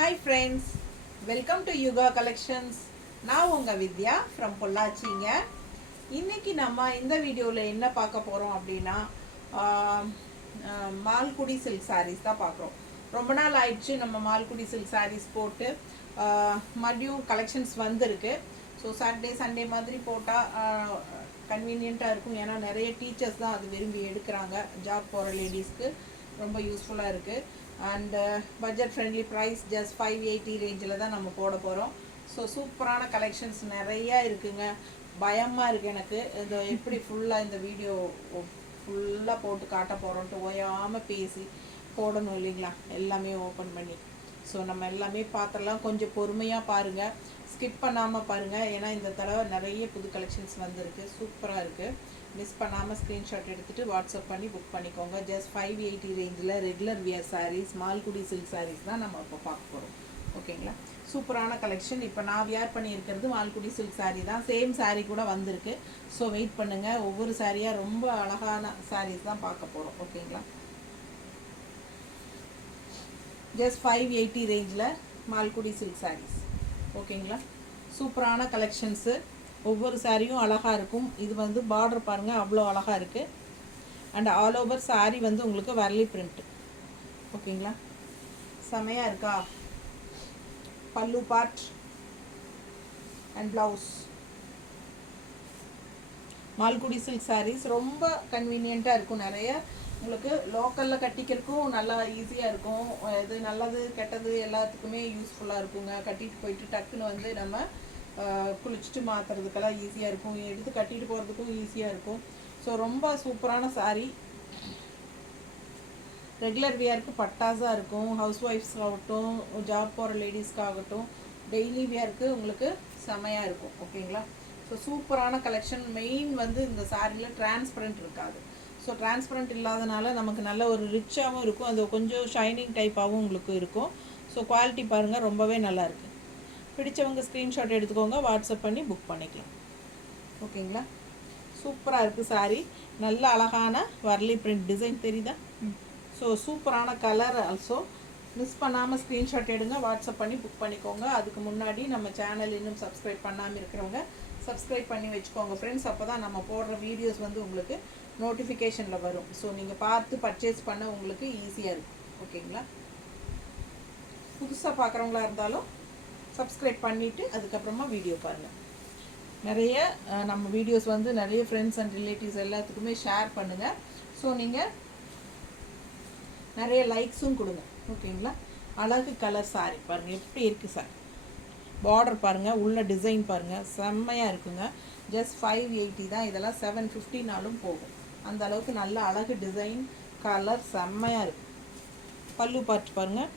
Hi friends, welcome to Yuga Collections. நான் உங்க வித்யா from பொள்ளாச்சிங்க. இன்னைக்கு நம்ம இந்த வீடியோவில் என்ன பார்க்க போகிறோம் அப்படின்னா மால்குடி சில்க் சாரீஸ் தான் பார்க்குறோம். ரொம்ப நாள் ஆயிடுச்சு நம்ம மால்குடி சில்க் சாரீஸ் போட்டு. மறுபடியும் கலெக்ஷன்ஸ் வந்திருக்கு. ஸோ சாட்டர்டே சண்டே மாதிரி போட்டால் கன்வீனியண்ட்டாக இருக்கும். ஏன்னா நிறைய டீச்சர்ஸ் தான் அது விரும்பி எடுக்கிறாங்க. ஜாப் போகிற லேடிஸ்க்கு ரொம்ப யூஸ்ஃபுல்லாக இருக்குது. And budget friendly price just 580 ரேஞ்சில் தான் நம்ம போட போகிறோம். ஸோ சூப்பரான கலெக்ஷன்ஸ் நிறையா இருக்குங்க. பயமாக இருக்குது எனக்கு இந்த எப்படி ஃபுல்லாக இந்த வீடியோ ஃபுல்லாக போட்டு காட்ட போகிறோன்ட்டு ஓயாமல் பேசி போடணும் இல்லைங்களா, எல்லாமே ஓப்பன் பண்ணி. ஸோ நம்ம எல்லாமே பார்த்துடலாம். கொஞ்சம் பொறுமையாக பாருங்கள், ஸ்கிப் பண்ணாமல் பாருங்கள். ஏன்னா இந்த தடவை நிறைய புது கலெக்ஷன்ஸ் வந்திருக்கு, சூப்பராக இருக்குது. மிஸ் பண்ணாமல் ஸ்க்ரீன்ஷாட் எடுத்துகிட்டு வாட்ஸ்அப் பண்ணி புக் பண்ணிக்கோங்க. ஜஸ்ட் 580 ரேஞ்சில் regular wear saris, Malgudi silk saris தான் நம்ம இப்போ பார்க்க போகிறோம். ஓகேங்களா, சூப்பரான கலெக்ஷன். இப்போ நான் வியர் பண்ணியிருக்கிறது மால்குடி சில்க் சாரீ தான். சேம் சாரீ கூட வந்திருக்கு. ஸோ வெயிட் பண்ணுங்கள், ஒவ்வொரு சாரியாக ரொம்ப அழகான சாரீஸ் தான் பார்க்க போகிறோம். ஓகேங்களா, ஜஸ்ட் 580 ரேஞ்சில் மால்குடி சில்க் சாரீஸ். ஓகேங்களா, சூப்பரான கலெக்ஷன்ஸு. ஒவ்வொரு சாரியும் அழகாக இருக்கும். இது வந்து பார்டர் பாருங்கள், அவ்வளோ அழகாக இருக்குது. அண்ட் ஆல் ஓவர் சாரீ வந்து உங்களுக்கு வரலி பிரிண்ட்டு. ஓகேங்களா, செமையாக இருக்கா. Pallu part and blouse. Malgudi silk saris ரொம்ப கன்வீனியண்ட்டாக இருக்கும். நிறைய உங்களுக்கு லோக்கலில் கட்டிக்கிறதுக்கும் நல்லா ஈஸியாக இருக்கும். இது நல்லது கெட்டது எல்லாத்துக்குமே யூஸ்ஃபுல்லாக இருக்குங்க. கட்டிட்டு போயிட்டு டக்குன்னு வந்து நம்ம குளிச்சுட்டு மாற்றுறதுக்கெல்லாம் ஈஸியாக இருக்கும். எடுத்து கட்டிட்டு போகிறதுக்கும் ஈஸியாக இருக்கும். ஸோ ரொம்ப சூப்பரான சாரீ. ரெகுலர் வியருக்கு பட்டாஸாக இருக்கும். ஹவுஸ் ஒய்ஃப்ஸ்க்கு ஆகட்டும், ஜாப் போகிற லேடிஸ்க்காகட்டும், டெய்லி வியருக்கு உங்களுக்கு செமையாக இருக்கும். ஓகேங்களா, ஸோ சூப்பரான கலெக்ஷன். மெயின் வந்து இந்த சாரியில் டிரான்ஸ்பரண்ட் இருக்காது. ஸோ டிரான்ஸ்பரண்ட் இல்லாதனால நமக்கு நல்ல ஒரு ரிச்சாகவும் இருக்கும். அது கொஞ்சம் ஷைனிங் டைப்பாகவும் உங்களுக்கு இருக்கும். ஸோ குவாலிட்டி பாருங்கள், ரொம்பவே நல்லாயிருக்கு. பிடிச்சவங்க ஸ்க்ரீன்ஷாட் எடுத்துக்கோங்க, வாட்ஸ்அப் பண்ணி புக் பண்ணிக்கலாம். ஓகேங்களா, சூப்பராக இருக்குது சாரீ. நல்ல அழகான வரலி பிரிண்ட் டிசைன் தெரியுதா. ஸோ சூப்பரான கலர் ஆல்சோ. மிஸ் பண்ணாமல் ஸ்க்ரீன்ஷாட் எடுங்க, வாட்ஸ்அப் பண்ணி புக் பண்ணிக்கோங்க. அதுக்கு முன்னாடி நம்ம சேனல் இன்னும் சப்ஸ்கிரைப் பண்ணாமல் இருக்கிறவங்க சப்ஸ்கிரைப் பண்ணி வச்சுக்கோங்க ஃப்ரெண்ட்ஸ். அப்போ தான் நம்ம போடுற வீடியோஸ் வந்து உங்களுக்கு நோட்டிஃபிகேஷனில் வரும். ஸோ நீங்கள் பார்த்து பர்ச்சேஸ் பண்ண உங்களுக்கு ஈஸியாக இருக்கும். ஓகேங்களா, புதுசாக பார்க்குறவங்களா இருந்தாலும் சப்ஸ்கிரைப் பண்ணிவிட்டு அதுக்கப்புறமா வீடியோ பாருங்கள். நிறைய நம்ம வீடியோஸ் வந்து நிறைய ஃப்ரெண்ட்ஸ் அண்ட் ரிலேட்டிவ்ஸ் எல்லாத்துக்குமே ஷேர் பண்ணுங்கள். ஸோ நீங்கள் நிறைய லைக்ஸும் கொடுங்க. ஓகேங்களா, அழகு கலர் சாரி பாருங்கள் எப்படி இருக்குது சார். பார்டர் பாருங்கள், உள்ள டிசைன் பாருங்கள், செம்மையாக இருக்குங்க. ஜஸ்ட் 580 தான். இதெல்லாம் 750நாலும் போகும். அந்த அளவுக்கு நல்ல அழகு டிசைன், கலர் செம்மையாக இருக்குது. பல்லு பார்ட் பாருங்கள்,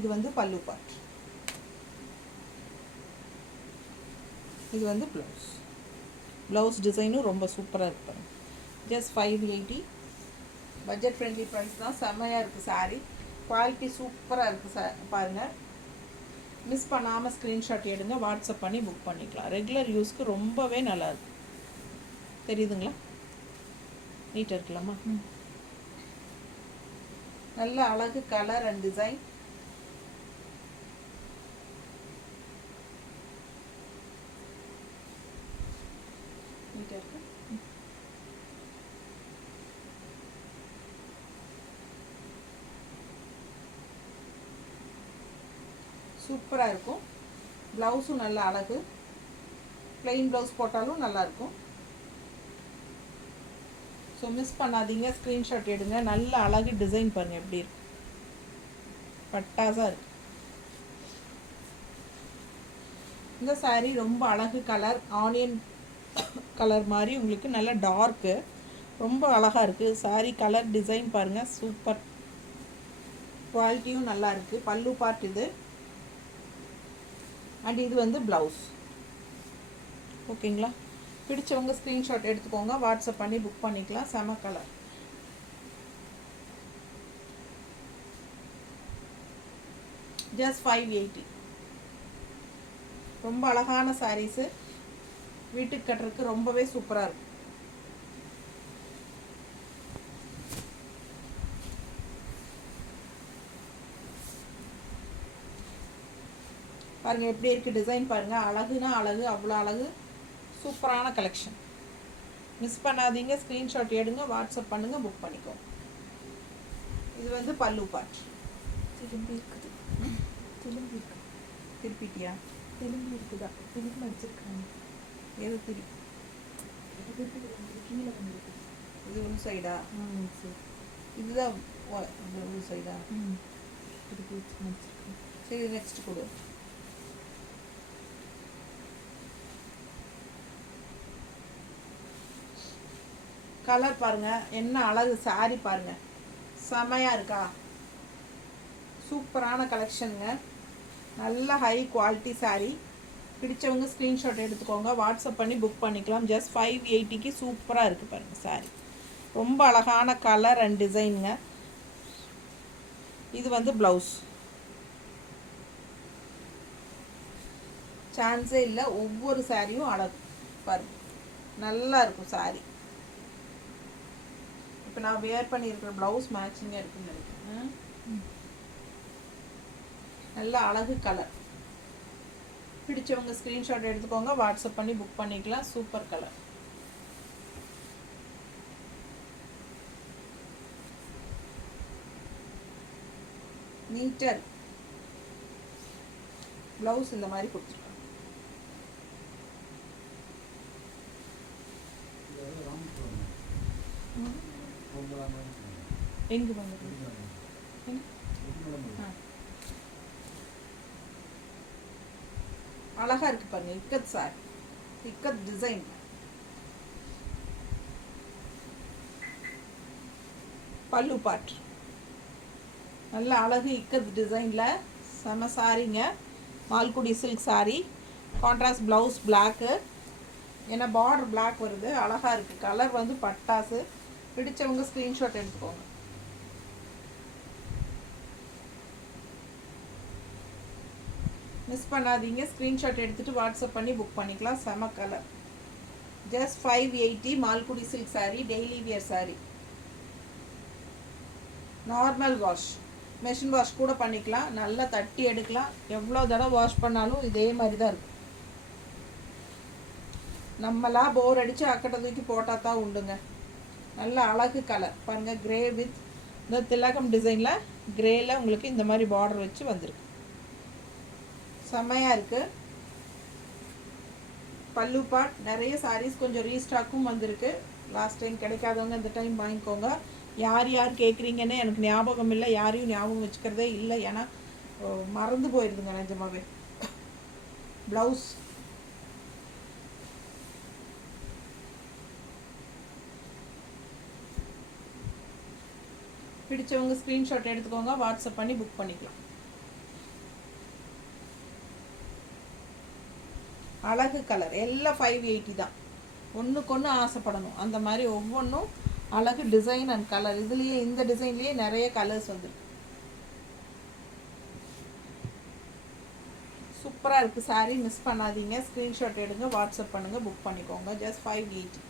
இது வந்து பல்லு பார்ட். இது வந்து ப்ளவுஸ் டிசைனும் ரொம்ப சூப்பராக இருப்பாங்க. ஜஸ்ட் 580. பட்ஜெட் ஃப்ரெண்ட்லி ப்ரைஸ் தான். செம்மையாக இருக்குது சாரீ. குவாலிட்டி சூப்பராக இருக்குது பாருங்கள். மிஸ் பண்ணாமல் ஸ்க்ரீன்ஷாட் எடுங்க, வாட்ஸ்அப் பண்ணி புக் பண்ணிக்கலாம். ரெகுலர் யூஸ்க்கு ரொம்பவே நல்லாயிருக்கு. தெரியுதுங்களா, நீட்டாக இருக்கலாமா. நல்ல அழகு கலர் அண்ட் டிசைன். நீட்டாக இருக்கு. சூப்பராக இருக்கும். ப்ளவுஸும் நல்ல அழகு. ப்ளெயின் ப்ளவுஸ் போட்டாலும் நல்லாயிருக்கும். ஸோ மிஸ் பண்ணாதீங்க, ஸ்க்ரீன்ஷாட் எடுங்க. நல்ல அழகு டிசைன் பாருங்கள் எப்படி இருக்கு, பட்டாஸாக இருக்குது. இந்த சாரீ ரொம்ப அழகு கலர், ஆனியன் கலர் மாதிரி உங்களுக்கு நல்ல டார்க்கு, ரொம்ப அழகாக இருக்குது. சாரீ கலர் டிசைன் பாருங்கள், சூப்பர். குவாலிட்டியும் நல்லா இருக்குது. பல்லு பார்ட் இது. அண்ட் இது வந்து ப்ளவுஸ். ஓகேங்களா, பிடிச்சவங்க ஸ்க்ரீன்ஷாட் எடுத்துக்கோங்க, வாட்ஸ்அப் பண்ணி புக் பண்ணிக்கலாம். செம கலர். ஜஸ்ட் 580. ரொம்ப அழகான சாரீஸு. வீட்டுக்கு கட்டுறதுக்கு ரொம்பவே சூப்பராக இருக்கும். பாருங்கள் எப்படி இருக்குது டிசைன் பாருங்கள், அழகுனா அழகு, அவ்வளோ அழகு, சூப்பரான கலெக்ஷன். மிஸ் பண்ணாதீங்க, ஸ்க்ரீன்ஷாட் எடுங்க, வாட்ஸ்அப் பண்ணுங்கள், புக் பண்ணிக்கோ. இது வந்து பல்லு பார்ட். திரும்பி இருக்குது, திரும்பி இருக்கு. திருப்பிட்டியா? திரும்பி இருக்குதா? திரும்பி அடிச்சிருக்காங்க. எது திருப்பி? கீழே வந்துருக்கு. இது உள் சைடா? சரி. இதுதான் உள் சைடா? திருப்பி வச்சுருக்கேன். சரி, நெக்ஸ்ட் கொடு. கலர் பாருங்க, என்ன அழகு சாரி பாருங்க, செமையா இருக்கா? சூப்பரான கலெக்ஷனுங்க, நல்ல ஹை குவாலிட்டி சாரி. பிடிச்சவங்க ஸ்க்ரீன்ஷாட் எடுத்துக்கோங்க, வாட்ஸ்அப் பண்ணி புக் பண்ணிக்கலாம். ஜஸ்ட் 580க்கு சூப்பராக இருக்குது பாருங்க சாரி. ரொம்ப அழகான கலர் அண்ட் டிசைனுங்க. இது வந்து ப்ளவுஸ். சான்ஸே இல்லை, ஒவ்வொரு சாரியும் அழகு பாருங்க, நல்லா இருக்கும் சாரி. இப்போ நான் வேர் பண்ணியிருக்கிற ப்ளவுஸ் மேட்சிங்காக இருக்குன்னு நினைக்கிறேன். நல்ல அழகு கலர். பிடிச்சவங்க ஸ்க்ரீன்ஷாட் எடுத்துக்கோங்க, வாட்ஸ்அப் பண்ணி புக் பண்ணிக்கலாம். Super colour. நீட்டர் ப்ளவுஸ் இந்த மாதிரி கொடுத்துருக்காங்க. எங்கே வந்து அழகா இருக்கு பாருங்க, இக்கத் சார், இக்கத் டிசைன். பல்லு பாட் நல்ல அழகு இக்கத் டிசைன்ல செம சாரிங்க. Malgudi silk sari, contrast blouse black, ஏன்னா பார்டர் பிளாக் வருது, அழகா இருக்கு. கலர் வந்து பட்டாசு. பிடிச்சவங்க ஸ்க்ரீன்ஷாட் எடுத்துக்கோங்க. மிஸ் பண்ணாதீங்க, ஸ்க்ரீன்ஷாட் எடுத்துகிட்டு வாட்ஸ்அப் பண்ணி புக் பண்ணிக்கலாம். செம colour. Just 580 Malgudi silk sorry, daily wear sorry. Normal wash, machine wash கூட பண்ணிக்கலாம், நல்லா தட்டி எடுக்கலாம். எவ்வளோ தடவை வாஷ் பண்ணாலும் இதே மாதிரி தான் இருக்கும். நம்மளாம் போர் அடித்து அக்கட்டை தூக்கி போட்டால் தான் உண்டுங்க. நல்ல அழகு கலர் பாருங்கள், கிரே வித் இந்த திலகம் டிசைனில் கிரேயில் உங்களுக்கு இந்த மாதிரி பார்டர் வச்சு வந்திருக்கு. செம்மையாக இருக்குது. பல்லு பார்ட். நிறைய சாரீஸ் கொஞ்சம் ரீஸ்டாக்கும் வந்திருக்கு. லாஸ்ட் டைம் கிடைக்காதவங்க இந்த டைம் வாங்கிக்கோங்க. யார் யார் கேட்குறீங்கன்னு எனக்கு ஞாபகம் இல்லை, யாரையும் ஞாபகம் வச்சுக்கிறதே இல்லை, ஏன்னா மறந்து போயிடுதுங்க நிஜமாவே. ப்ளவுஸ் பிடிச்சவங்க ஸ்க்ரீன்ஷாட் எடுத்துக்கோங்க, வாட்ஸ்அப் பண்ணி புக் பண்ணிக்கலாம். அழகு கலர் எல்லாம் 580 தான். ஒன்றுக்கு ஒன்று ஆசைப்படணும், அந்த மாதிரி ஒவ்வொன்றும் அழகு டிசைன் அண்ட் கலர். இதுலேயே இந்த டிசைன்லேயே நிறைய கலர்ஸ் வந்துருக்கு. சூப்பராக இருக்குது சாரீ. மிஸ் பண்ணாதீங்க, ஸ்க்ரீன்ஷாட் எடுங்க, வாட்ஸ்அப் பண்ணுங்கள், புக் பண்ணிக்கோங்க. ஜஸ்ட் 580.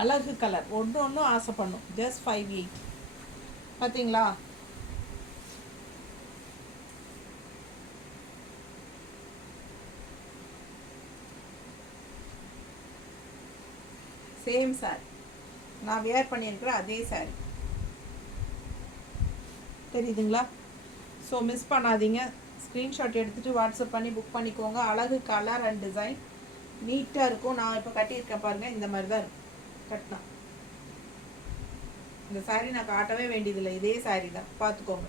அழகு கலர், ஒன்று ஒன்றும் ஆசை பண்ணும். ஜஸ்ட் 580. பார்த்தீங்களா? சேம் சாரி, நான் வேர் பண்ணியிருக்கிறேன் அதே சாரி. தெரியுதுங்களா? ஸோ மிஸ் பண்ணாதீங்க, ஸ்க்ரீன்ஷாட் எடுத்துகிட்டு வாட்ஸ்அப் பண்ணி புக் பண்ணிக்கோங்க. அழகு கலர் அண்ட் டிசைன் நீட்டாக இருக்கும். நான் இப்போ கட்டியிருக்கேன் பாருங்கள், இந்த மாதிரி தான் இருக்கும் கட்டினா. இந்த சாரீ நான் காட்டவே வேண்டியதில்லை, இதே சாரீ தான். பார்த்துக்கோங்க,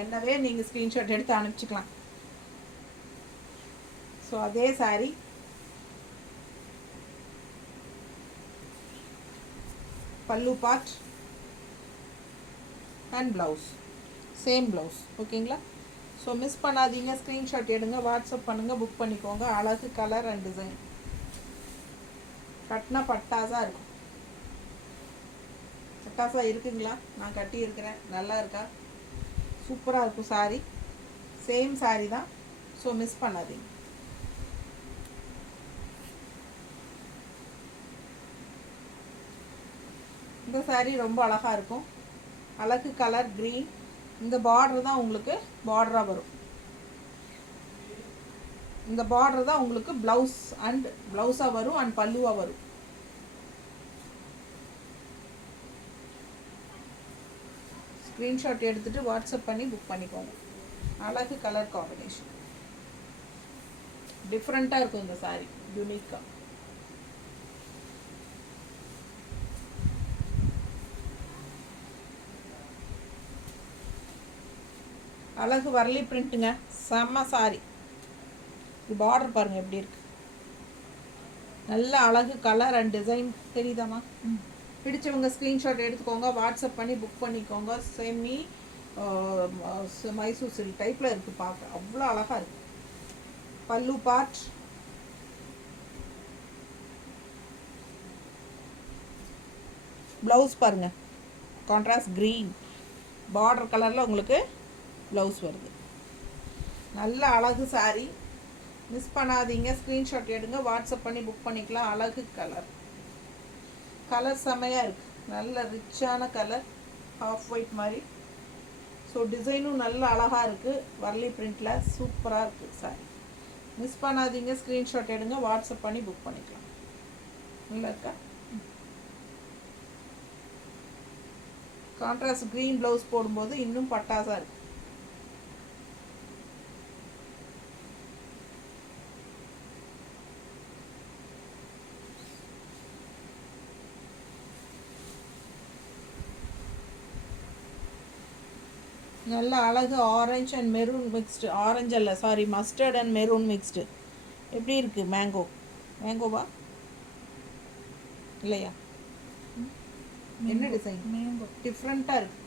என்னவே நீங்கள் ஸ்க்ரீன்ஷாட் எடுத்து அனுப்பிச்சிக்கலாம். ஸோ அதே சாரீ. பல்லு part and blouse, same blouse. ஓகேங்களா? ஸோ மிஸ் பண்ணாதீங்க, ஸ்க்ரீன்ஷாட் எடுங்க, வாட்ஸ்அப் பண்ணுங்கள், புக் பண்ணிக்கோங்க. அழகு கலர் அண்ட் டிசைன், கட்டினா பட்டாசாக இருக்கும். பட்டாசாக இருக்குங்களா? நான் கட்டியிருக்கிறேன், நல்லா இருக்கா? சூப்பராக இருக்கும் saree. சேம் saree தான், ஸோ மிஸ் பண்ணாதீங்க. இந்த saree ரொம்ப அழகாக இருக்கும். அழகு கலர் க்ரீன். இந்த பார்டர் தான் உங்களுக்கு பார்டராக வரும். இந்த பார்டர் தான் உங்களுக்கு ப்ளவுஸாக வரும் அண்ட் பல்லுவாக வரும். ஸ்க்ரீன்ஷாட் எடுத்துகிட்டு வாட்ஸ்அப் பண்ணி புக் பண்ணிக்கோங்க. அழகு கலர் காம்பினேஷன், டிஃப்ரெண்ட்டாக இருக்கும் இந்த saree, யூனிக்காக. அழகு வரலி பிரிண்ட்டுங்க, செம்ம saree. இது பார்டர் பாருங்கள் எப்படி இருக்கு. நல்ல அழகு கலர் அண்ட் டிசைன் தெரியுதாம்மா? பிடிச்சவங்க ஸ்க்ரீன்ஷாட் எடுத்துக்கோங்க, வாட்ஸ்அப் பண்ணி புக் பண்ணிக்கோங்க. செமி மைசூர் சில்க் டைப்பில் இருக்குது, பார்க்க அவ்வளோ அழகாக இருக்குது. பல்லு பார்ட், ப்ளவுஸ் பாருங்கள், கான்ட்ராஸ்ட் க்ரீன் பார்டர் கலரில் உங்களுக்கு ப்ளவுஸ் வருது. நல்ல அழகு saree, மிஸ் பண்ணாதீங்க. ஸ்க்ரீன்ஷாட் எடுங்க, வாட்ஸ்அப் பண்ணி புக் பண்ணிக்கலாம். அழகு கலர் செம்மையாக இருக்குது, நல்ல ரிச்சான கலர், ஆஃப் ஒயிட் மாதிரி. ஸோ டிசைனும் நல்ல அழகாக இருக்குது, வரலி பிரிண்டில் சூப்பராக இருக்குது saree. மிஸ் பண்ணாதீங்க, ஸ்க்ரீன்ஷாட் எடுங்க, வாட்ஸ்அப் பண்ணி புக் பண்ணிக்கலாம். நல்லா இருக்கா? கான்ட்ராஸ்ட் க்ரீன் ப்ளவுஸ் போடும்போது இன்னும் பட்டாசாக இருக்குது. நல்ல அழகு orange and maroon mixed, orange அல்ல sorry, mustard and maroon mixed. எப்படி இருக்குது? மேங்கோவா இல்லையா? என்ன டிசைன்? மேங்கோ டிஃப்ரெண்ட்டாக இருக்குது.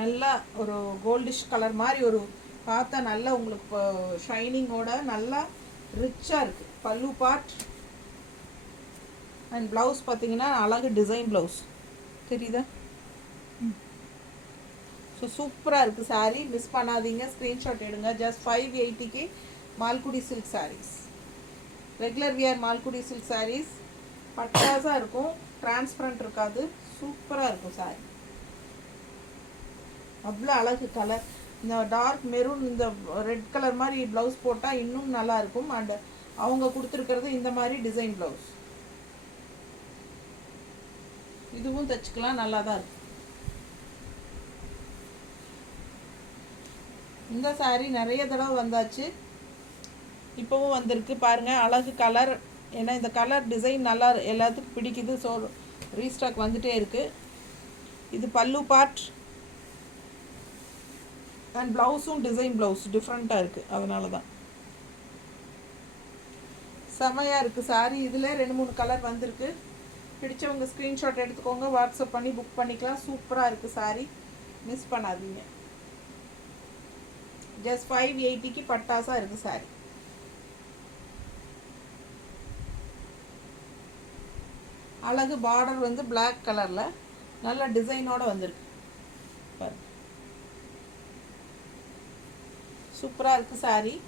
நல்லா ஒரு கோல்டிஷ் கலர் மாதிரி ஒரு பார்த்தா நல்லா உங்களுக்கு ஷைனிங்கோட நல்லா ரிச்சாக இருக்குது. பல்லு பார்ட் அண்ட் ப்ளவுஸ் பார்த்தீங்கன்னா அழகு டிசைன் ப்ளவுஸ் தெரியுதா? ஸோ சூப்பராக இருக்குது saree, மிஸ் பண்ணாதீங்க. ஸ்க்ரீன்ஷாட் எடுங்க. ஜஸ்ட் 580க்கு Malgudi silk sarees, regular wear Malgudi silk sarees. பட்டாசாக இருக்கும், டிரான்ஸ்பரண்ட் இருக்காது, சூப்பராக இருக்கும் saree. அவ்வளோ அழகு கலர். இந்த டார்க் மெரூன், இந்த ரெட் கலர் மாதிரி ப்ளவுஸ் போட்டால் இன்னும் நல்லா இருக்கும். அண்ட் அவங்க கொடுத்துருக்கிறது இந்த மாதிரி டிசைன் ப்ளவுஸ். இதுவும் தைச்சிக்கலாம், நல்லா தான் இருக்கும். இந்த saree நிறைய தடவை வந்தாச்சு, இப்போவும் வந்திருக்கு பாருங்கள். அழகு கலர், ஏன்னா இந்த கலர் டிசைன் நல்லா எல்லாத்துக்கும் பிடிக்குது, ஸோ ரீஸ்டாக் வந்துகிட்டே இருக்குது. இது பல்லு பார்ட் அண்ட் ப்ளவுஸும் டிசைன் ப்ளவுஸ் டிஃப்ரெண்ட்டாக இருக்குது, அதனால தான் செமையாக இருக்குது saree. இதில் 2-3 கலர் வந்திருக்கு. பிடிச்சவங்க ஸ்க்ரீன்ஷாட் எடுத்துக்கோங்க, வாட்ஸ்அப் பண்ணி புக் பண்ணிக்கலாம். சூப்பராக இருக்குது saree, மிஸ் பண்ணாதீங்க. ஜஸ்ட் 580க்கு பட்டாசாக இருக்குது saree. அழகு பார்டர் வந்து பிளாக் கலரில் நல்ல டிசைனோடு வந்திருக்கு பாருங்க, சூப்பராக இருக்குது saree.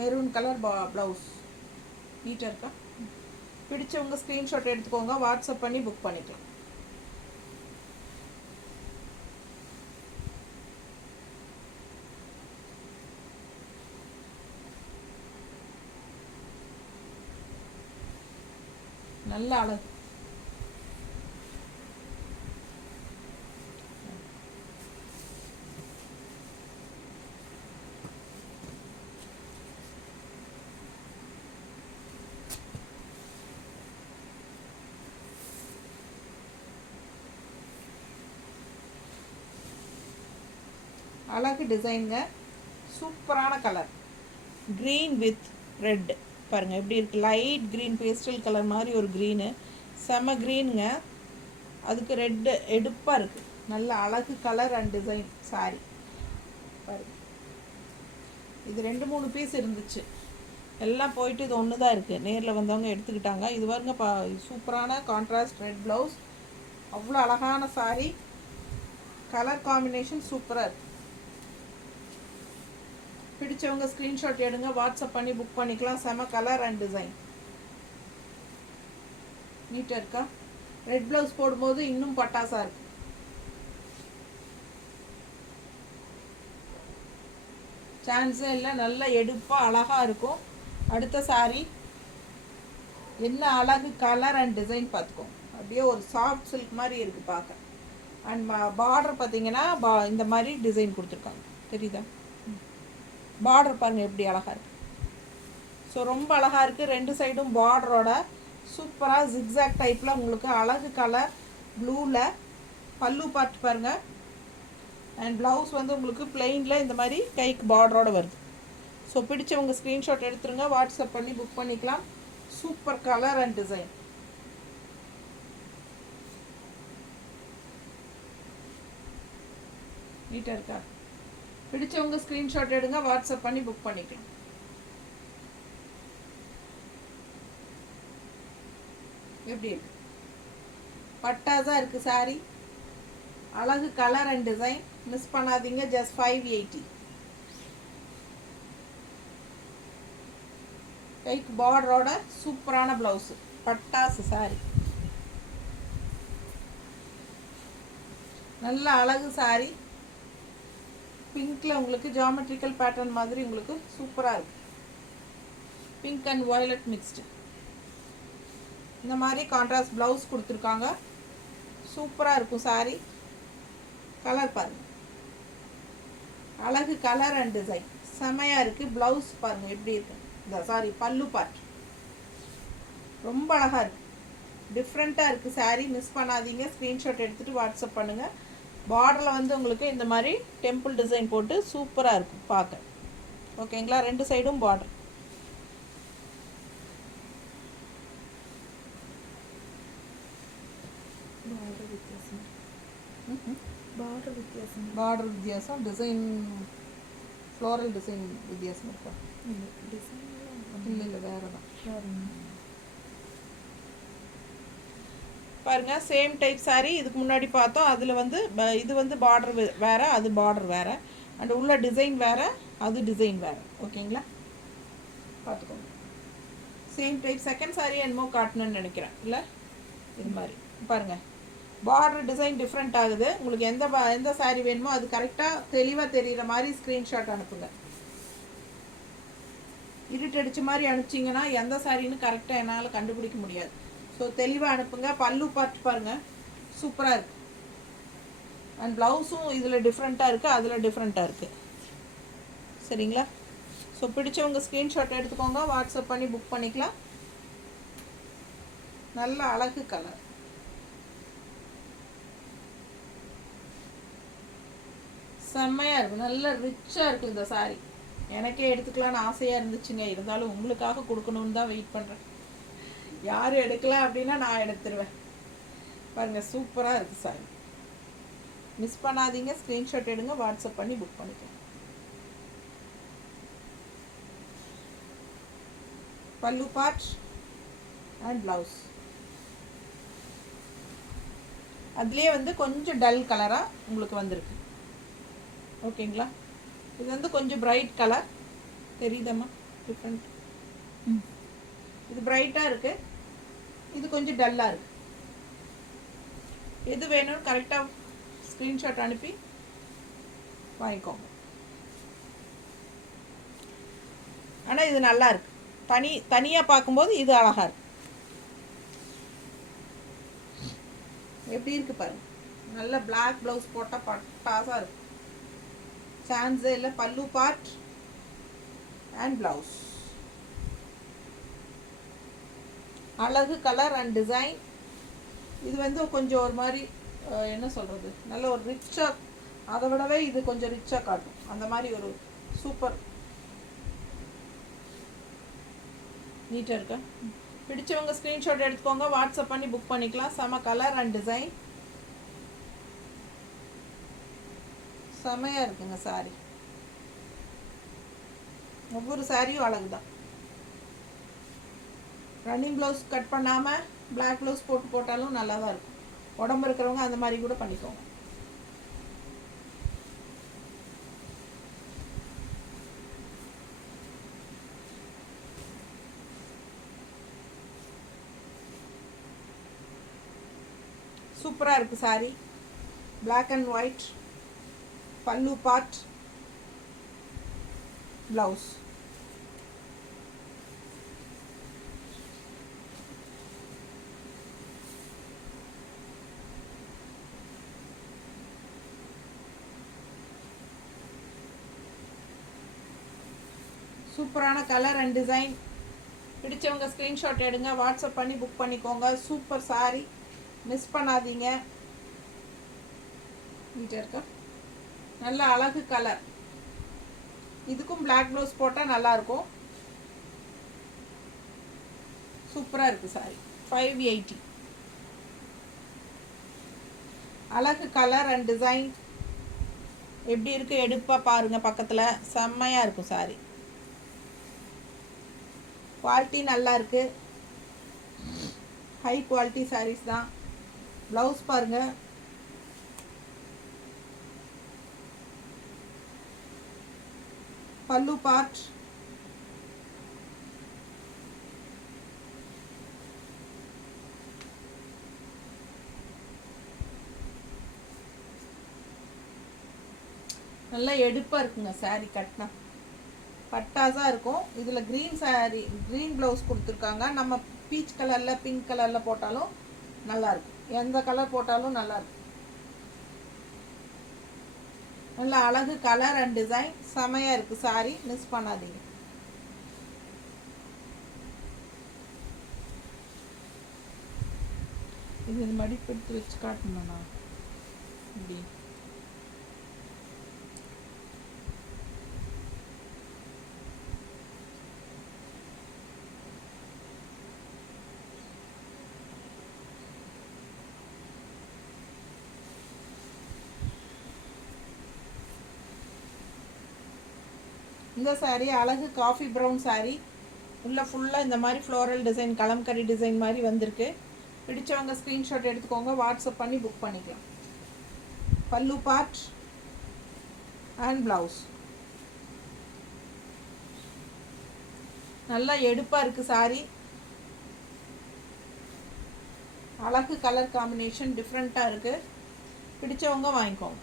மெரூன் கலர் ப்ளவுஸ் நீட்டாக இருக்கா? பிடிச்சவங்க ஸ்க்ரீன்ஷாட் எடுத்துக்கோங்க, வாட்ஸ்அப் பண்ணி புக் பண்ணிக்கலாம். நல்ல அழகு. அழகு டிசைனுங்க, சூப்பரான கலர், க்ரீன் வித் ரெட் பாருங்கள் எப்படி இருக்குது. லைட் க்ரீன், பேஸ்டல் கலர் மாதிரி ஒரு க்ரீனு, செம க்ரீனுங்க. அதுக்கு ரெட்டு எடுப்பாக இருக்குது. நல்ல அழகு கலர் அண்ட் டிசைன் saree பாருங்கள். இது 2-3 பீஸ் இருந்துச்சு, எல்லாம் போயிட்டு இது ஒன்று தான் இருக்குது, நேரில் வந்தவங்க எடுத்துக்கிட்டாங்க. இது பாருங்க சூப்பரான கான்ட்ராஸ்ட் ரெட் ப்ளவுஸ், அவ்வளோ அழகான சாரீ, கலர் காம்பினேஷன் சூப்பராக இருக்குது. பிடிச்சவங்க ஸ்க்ரீன்ஷாட் எடுங்க, வாட்ஸ்அப் பண்ணி புக் பண்ணிக்கலாம். செம கலர் அண்ட் டிசைன் நீட்டாக இருக்கா. ரெட் ப்ளவுஸ் போடும்போது இன்னும் பட்டாசாக இருக்குது. சான்ஸே இல்லை, நல்ல எடுப்பாக அழகாக இருக்கும். அடுத்த சாரீ என்ன அழகு கலர் அண்ட் டிசைன் பார்த்துக்கோங்க. அப்படியே ஒரு சாஃப்ட் சில்க் மாதிரி இருக்குது பார்க்க. அண்ட் பார்டர் பார்த்தீங்கன்னா இந்த மாதிரி டிசைன் கொடுத்துருக்காங்க, தெரியுதா? பார்டர் பாருங்கள் எப்படி அழகாக இருக்குது. ஸோ ரொம்ப அழகாக இருக்குது. ரெண்டு சைடும் பார்டரோட சூப்பராக ஜிக்ஸாக் டைப்பில் உங்களுக்கு அழகு கலர் ப்ளூவில் பல்லு பார்த்து பாருங்கள். அண்ட் ப்ளவுஸ் வந்து உங்களுக்கு பிளெயினில் இந்த மாதிரி கைக்கு பார்டரோடு வருது. ஸோ பிடிச்சவங்க ஸ்க்ரீன்ஷாட் எடுத்துருங்க, வாட்ஸ்அப் பண்ணி புக் பண்ணிக்கலாம். Super colour and design. நீட்டாக இருக்கா? பிடிச்சவங்க ஸ்க்ரீன்ஷாட் எடுங்க, வாட்ஸ்அப் பண்ணி புக் பண்ணிக்கலாம். எப்படி இருக்கு? பட்டாஸாக இருக்குது சாரீ, அழகு கலர் அண்ட் டிசைன். மிஸ் பண்ணாதீங்க. ஜஸ்ட் 580. கைக்கு பார்டரோட சூப்பரான ப்ளவுஸு, பட்டாசு சாரி, நல்ல அழகு சாரி. பிங்க்ல உங்களுக்கு ஜாமெட்ரிக்கல் பேட்டர்ன் மாதிரி உங்களுக்கு சூப்பராக இருக்கு. பிங்க் அண்ட் வயலட் மிக்ஸ்டு இந்த மாதிரி கான்ட்ராஸ்ட் ப்ளவுஸ் கொடுத்துருக்காங்க. சூப்பராக இருக்கும் சாரி. கலர் பாருங்க, அழகு கலர் அண்ட் டிசைன் செமையாக இருக்குது. ப்ளவுஸ் பாருங்கள் எப்படி இருக்கு. இந்த சாரி பல்லு பார்ட் ரொம்ப அழகாக இருக்குது, டிஃப்ரெண்ட்டாக இருக்குது சாரீ. மிஸ் பண்ணாதீங்க. ஸ்க்ரீன்ஷாட் எடுத்துகிட்டு வாட்ஸ்அப் பண்ணுங்கள். பார்டரில் வந்து உங்களுக்கு இந்த மாதிரி டெம்பிள் டிசைன் போட்டு சூப்பராக இருக்கும் பார்க்க. ஓகேங்களா? ரெண்டு சைடும் பார்டர். பார்டர் வித்தியாசம், டிசைன் ஃப்ளோரல் டிசைன் வித்தியாசம் இருக்கா? இல்லை வேறு தான் பாருங்க. சேம் டைப் சாரீ இதுக்கு முன்னாடி பார்த்தோம். அதில் வந்து இது வந்து பார்டர் வேறு, அது பார்டர் வேறு, அண்ட் உள்ள டிசைன் வேறு, அது டிசைன் வேறு. ஓகேங்களா? பார்த்துக்கோங்க. சேம் டைப் செகண்ட் சாரீ என்னமோ காட்டணும்னு நினைக்கிறேன். இல்லை இது மாதிரி பாருங்கள், பார்டர் டிசைன் டிஃப்ரெண்ட் ஆகுது. உங்களுக்கு எந்த சாரீ வேணுமோ அது கரெக்டாக தெளிவாக தெரிகிற மாதிரி ஸ்க்ரீன்ஷாட் அனுப்புங்க. இருட்டடிச்ச மாதிரி அனுப்பிச்சிங்கன்னா எந்த சாரின்னு கரெக்டாக என்னால் கண்டுபிடிக்க முடியாது. ஸோ தெளிவாக அனுப்புங்க. பல்லு பார்த்து பாருங்கள், சூப்பராக இருக்குது. அண்ட் ப்ளவுஸும் இதில் டிஃப்ரெண்ட்டாக இருக்குது, அதில் டிஃப்ரெண்ட்டாக இருக்குது. சரிங்களா? ஸோ பிடிச்சவங்க ஸ்க்ரீன்ஷாட் எடுத்துக்கோங்க, வாட்ஸ்அப் பண்ணி புக் பண்ணிக்கலாம். நல்ல அழகு கலர், செம்மையாக இருக்கும், நல்ல ரிச்சாக இருக்கும் இந்த சாரீ. எனக்கே எடுத்துக்கலான்னு ஆசையாக இருந்துச்சுங்க, இருந்தாலும் உங்களுக்காக கொடுக்கணுன்னு தான் வெயிட் பண்ணுறேன். யார் எடுக்கல அப்படின்னா நான் எடுத்துருவேன். பாருங்கள், சூப்பராக இருக்குது சாரி. மிஸ் பண்ணாதீங்க. ஸ்க்ரீன்ஷாட் எடுங்க, வாட்ஸ்அப் பண்ணி புக் பண்ணிக்கலாம். பல்லு பார்ட் அண்ட் ப்ளவுஸ் அதுலேயே வந்து கொஞ்சம் டல் கலராக உங்களுக்கு வந்திருக்கு. ஓகேங்களா? இது வந்து கொஞ்சம் பிரைட் கலர் தெரியுதம்மா, டிஃப்ரெண்ட். இது பிரைட்டாக இருக்குது, இது கொஞ்சம் டல்லாக இருக்குது. எது வேணும்னு கரெக்டாக ஸ்க்ரீன்ஷாட் அனுப்பி வாங்கிக்கோங்க. ஆனால் இது நல்லா இருக்கு. தனியாக பார்க்கும்போது இது அழகாக இருக்கு. எப்படி இருக்கு பாருங்க. நல்ல பிளாக் ப்ளவுஸ் போட்டால் பட்டாசாக இருக்கும். சான்ஸே இல்லை. பல்லு பார்ட் அண்ட் ப்ளவுஸ் அழகு கலர் அண்ட் டிசைன். இது வந்து கொஞ்சம் ஒரு மாதிரி என்ன சொல்கிறது, நல்ல ஒரு ரிச்சாக, அதை விடவே இது கொஞ்சம் ரிச்சாக காட்டும். அந்த மாதிரி ஒரு சூப்பர் நீட்டாக இருக்கா? பிடிச்சவங்க ஸ்க்ரீன்ஷாட் எடுத்துக்கோங்க, வாட்ஸ்அப் பண்ணி புக் பண்ணிக்கலாம். செம கலர் அண்ட் டிசைன், செமையாக இருக்குங்க சாரி. ஒவ்வொரு சாரியும் அழகு தான். ரன்னிங் ப்ளவுஸ் கட் பண்ணாமல் பிளாக் ப்ளவுஸ் போட்டாலும் நல்லா தான் இருக்கும். உடம்பு இருக்கிறவங்க அந்த மாதிரி கூட பண்ணிக்கோங்க. சூப்பராக இருக்குது சாரி. பிளாக் அண்ட் ஒயிட், பல்லு பார்ட், ப்ளவுஸ். சூப்பரான கலர் அண்ட் டிசைன். பிடிச்சவங்க ஸ்க்ரீன்ஷாட் எடுங்க, வாட்ஸ்அப் பண்ணி புக் பண்ணிக்கோங்க. சூப்பர் சாரி, மிஸ் பண்ணாதீங்க. நீட்டாக இருக்கா, நல்ல அழகு கலர். இதுக்கும் பிளாக் ப்ளவுஸ் போட்டால் நல்லாயிருக்கும். சூப்பராக இருக்குது சாரி. 580. அழகு கலர் அண்ட் டிசைன் எப்படி இருக்குது எடுப்பாக பாருங்கள். பக்கத்தில் செம்மையாக இருக்கும் சாரி. குவாலிட்டி நல்லா இருக்குது, ஹை குவாலிட்டி சாரீஸ் தான். ப்ளவுஸ் பாருங்கள், பல்லு பார்ட், நல்லா எடுப்பாக இருக்குங்க சாரீ. கட்டினா பட்டாஸாக இருக்கும். இதில் க்ரீன் சாரீ, க்ரீன் ப்ளவுஸ் கொடுத்துருக்காங்க. நம்ம பீச் கலரில் பிங்க் கலரில் போட்டாலும் நல்லாயிருக்கும், எந்த கலர் போட்டாலும் நல்லாயிருக்கும். நல்ல அழகு கலர் அண்ட் டிசைன் செமையாக இருக்குது சாரி, மிஸ் பண்ணாதீங்க. இது மடிப்பு எடுத்து வச்சு காட்டணும்ண்ணா இப்படி. இந்த சாரீ அழகு காஃபி ப்ரௌன் சாரீ. உள்ள ஃபுல்லாக இந்த மாதிரி ஃப்ளோரல் டிசைன், கலம்கரி டிசைன் மாதிரி வந்திருக்கு. பிடிச்சவங்க ஸ்க்ரீன்ஷாட் எடுத்துக்கோங்க, வாட்ஸ்அப் பண்ணி புக் பண்ணிக்கலாம். Pallu part and blouse. நல்லா எடுப்பாக இருக்குது சாரீ. அழகு கலர் காம்பினேஷன் டிஃப்ரெண்ட்டாக இருக்குது. பிடிச்சவங்க வாங்கிக்கோங்க.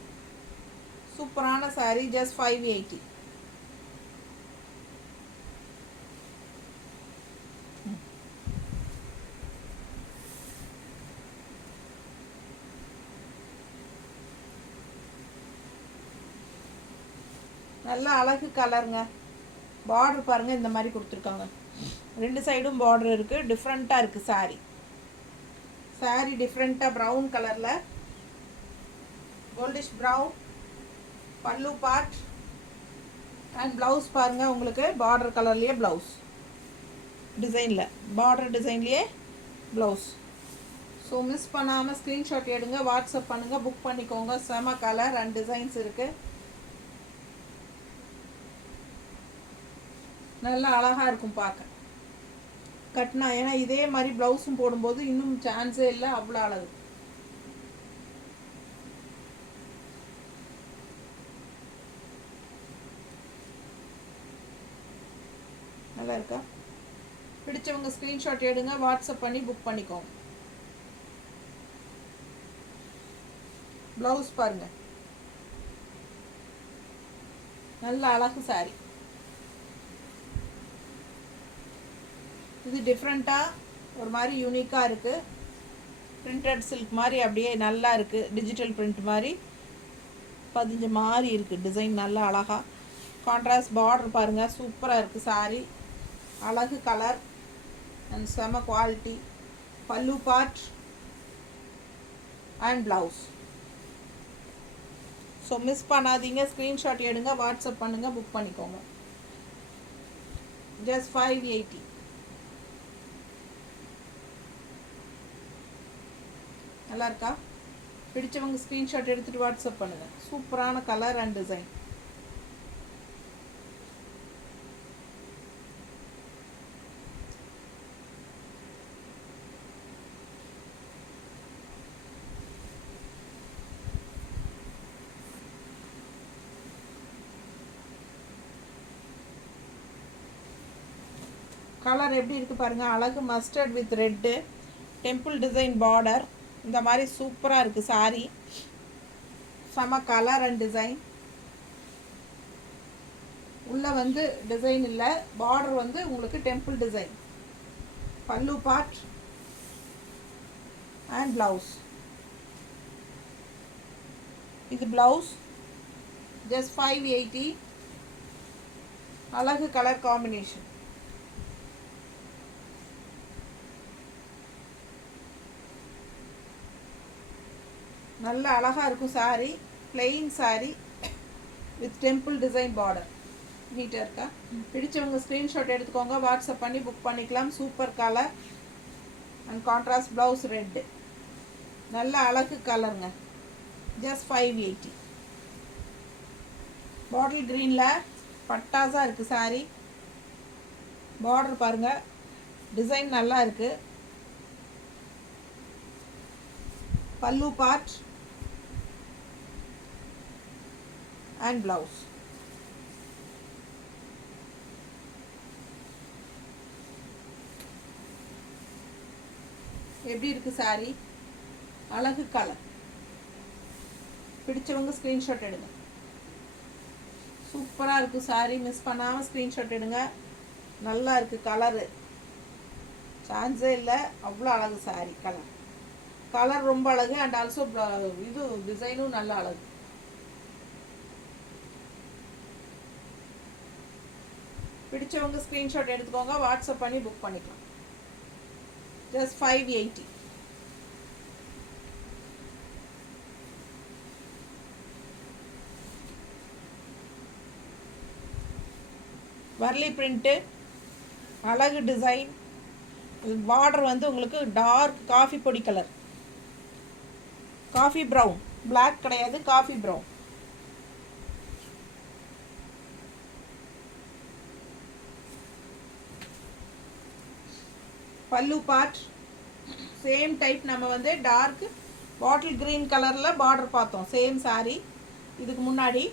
சூப்பரான சாரீ, ஜஸ்ட் 580. நல்ல அழகு கலருங்க. பார்டர் பாருங்கள், இந்த மாதிரி கொடுத்துருக்காங்க. 2 சைடும் பார்டர் இருக்குது. டிஃப்ரெண்ட்டாக இருக்குது சாரீ. சாரீ டிஃப்ரெண்ட்டாக ப்ரௌன் கலரில், கோல்டிஷ் ப்ரௌன். பல்லு பார்ட் அண்ட் ப்ளவுஸ் பாருங்கள், உங்களுக்கு பார்டர் கலர்லேயே ப்ளவுஸ் டிசைனில், பார்டர் டிசைன்லேயே ப்ளவுஸ். ஸோ மிஸ் பண்ணாமல் ஸ்க்ரீன்ஷாட் எடுங்க, வாட்ஸ்அப் பண்ணுங்கள், புக் பண்ணிக்கோங்க. செம கலர் அண்ட் டிசைன்ஸ் இருக்குது. நல்லா அழகாக இருக்கும் பார்க்க கட்டினா. ஏன்னா இதே மாதிரி ப்ளவுஸும் போடும்போது இன்னும் சான்ஸே இல்லை, அவ்வளோ அழகு. நல்லா இருக்கா? பிடிச்சவங்க ஸ்க்ரீன்ஷாட் எடுங்க, வாட்ஸ்அப் பண்ணி புக் பண்ணிக்கோங்க. ப்ளவுஸ் பாருங்க, நல்ல அழகு சாரி. இது டிஃப்ரெண்ட்டாக ஒரு மாதிரி யூனிக்காக இருக்குது. பிரிண்டட் சில்க் மாதிரி அப்படியே நல்லா இருக்குது. டிஜிட்டல் பிரிண்ட் மாதிரி பதிஞ்ச மாதிரி இருக்குது. டிசைன் நல்லா அழகாக. கான்ட்ராஸ்ட் பார்டர் பாருங்கள், சூப்பராக இருக்குது சாரி. அழகு கலர் அண்ட் செம குவாலிட்டி. பல்லு part and blouse. So miss பண்ணாதீங்க, ஸ்க்ரீன்ஷாட் எடுங்க, வாட்ஸ்அப் பண்ணுங்கள், புக் பண்ணிக்கோங்க. ஜஸ்ட் 580. நல்லா இருக்கா? பிடிச்சவங்க ஸ்க்ரீன்ஷாட் எடுத்துகிட்டு வாட்ஸ்அப் பண்ணுங்கள். சூப்பரான கலர் அண்ட் டிசைன். கலர் எப்படி இருக்குது பாருங்கள், அழகு mustard with red, temple design border. இந்த மாதிரி சூப்பராக இருக்குது சாரீ. செம கலர் அண்ட் டிசைன். உள்ளே வந்து டிசைன் இல்லை, பார்டர் வந்து உங்களுக்கு டெம்பிள் டிசைன். பல்லு பார்ட் அண்ட் ப்ளவுஸ். இது ப்ளவுஸ் ஜஸ்ட் 580. அழகு கலர் காம்பினேஷன். நல்ல அழகாக இருக்கும் sari. Plain sari with temple design border. நீட்டாக இருக்கா? பிடிச்சவங்க ஸ்க்ரீன்ஷாட் எடுத்துக்கோங்க, வாட்ஸ்அப் பண்ணி புக் பண்ணிக்கலாம். Super colour and contrast blouse red. நல்ல அழகு கலருங்க. ஜஸ்ட் 580. பாட்டில் க்ரீனில் பட்டாஸாக இருக்குது சாரீ. பார்டர் பாருங்கள், டிசைன் நல்லா இருக்குது. பல்லு பார்ட் அண்ட் ப்ளவுஸ். எப்படி இருக்குது சாரீ? அழகு கலர். பிடிச்சவங்க ஸ்க்ரீன்ஷாட் எடுங்க. சூப்பராக இருக்குது சாரீ. மிஸ் பண்ணாமல் ஸ்க்ரீன்ஷாட் எடுங்க. நல்லா இருக்குது கலரு, சான்ஸே இல்லை. அவ்வளோ அழகு சாரீ. கலர் ரொம்ப அழகு அண்ட் ஆல்சோ இது டிசைனும் நல்ல அழகு. பிடிச்சவங்க ஸ்க்ரீன்ஷாட் எடுத்துக்கோங்க, வாட்ஸ்அப் பண்ணி புக் பண்ணிக்கலாம். ஜஸ்ட் 580. வர்லி பிரிண்ட்டு, அழகு டிசைன். பார்டர் வந்து உங்களுக்கு டார்க் காஃபி பொடி கலர், காஃபி ப்ரௌன், பிளாக் கிடையாது, காஃபி ப்ரௌன். பல்லு பார்ட் சேம் டைப். நம்ம வந்து டார்க் பாட்டில் க்ரீன் கலரில் பார்டர் பார்த்தோம், சேம் சாரீ இதுக்கு முன்னாடி.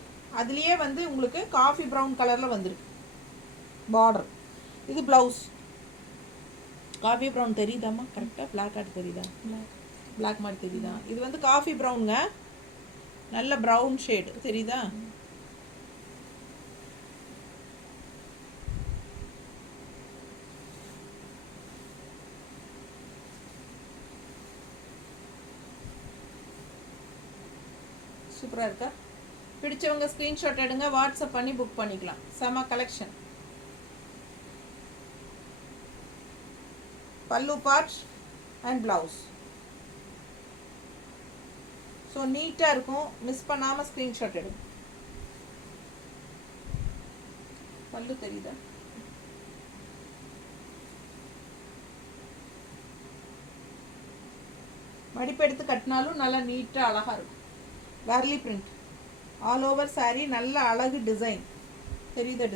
அதுலேயே வந்து உங்களுக்கு காஃபி ப்ரௌன் கலரில் வந்துருக்கு பார்டர். இது ப்ளவுஸ். Coffee brown தெரியுதாம்மா? கரெக்டாக பிளாக் ஆட் தெரியுதா? பிளாக் மாதிரி தெரியுதா? இது வந்து காஃபி ப்ரௌனுங்க, நல்ல ப்ரௌன் ஷேடு தெரியுதா? சூப்பராக இருக்கா? பிடிச்சவங்க ஸ்க்ரீன்ஷாட் எடுங்க, வாட்ஸ்அப் பண்ணி புக் பண்ணிக்கலாம். செம கலெக்ஷன். பல்லு பார்ட் அண்ட் ப்ளவுஸ். ஸோ நீட்டாக இருக்கும், மிஸ் பண்ணாமல் ஸ்க்ரீன்ஷாட் எடுங்க. பல்லு தெரியுதா? மடிப்பு எடுத்து கட்டினாலும் நல்லா நீட்டாக அழகாக இருக்கும். Warli print all over sari. நல்ல அழகு டிசைன் தெரியுதா?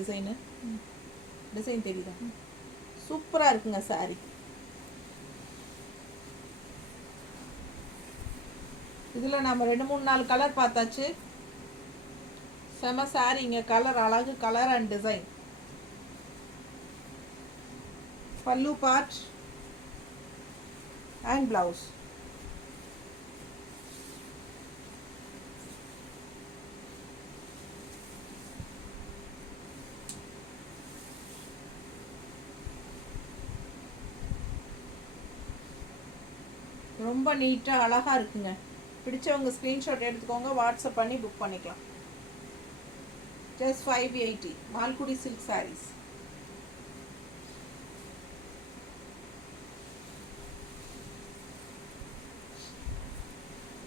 டிசைன் தெரியுதா? சூப்பராக இருக்குங்க சாரீ. இதில் நம்ம 2-3-4 கலர் பார்த்தாச்சு. செம சாரீங்க. கலர் அழகு கலர் அண்ட் டிசைன். பல்லு பார்ட் அண்ட் ப்ளவுஸ். ரொம்ப நீட்டாக அழகாக இருக்குங்க. பிடிச்சவங்க ஸ்க்ரீன்ஷாட் எடுத்துக்கோங்க, வாட்ஸ்அப் பண்ணி புக் பண்ணிக்கலாம். ஜஸ்ட் 580. மால்குடி சில்க் சாரீஸ்.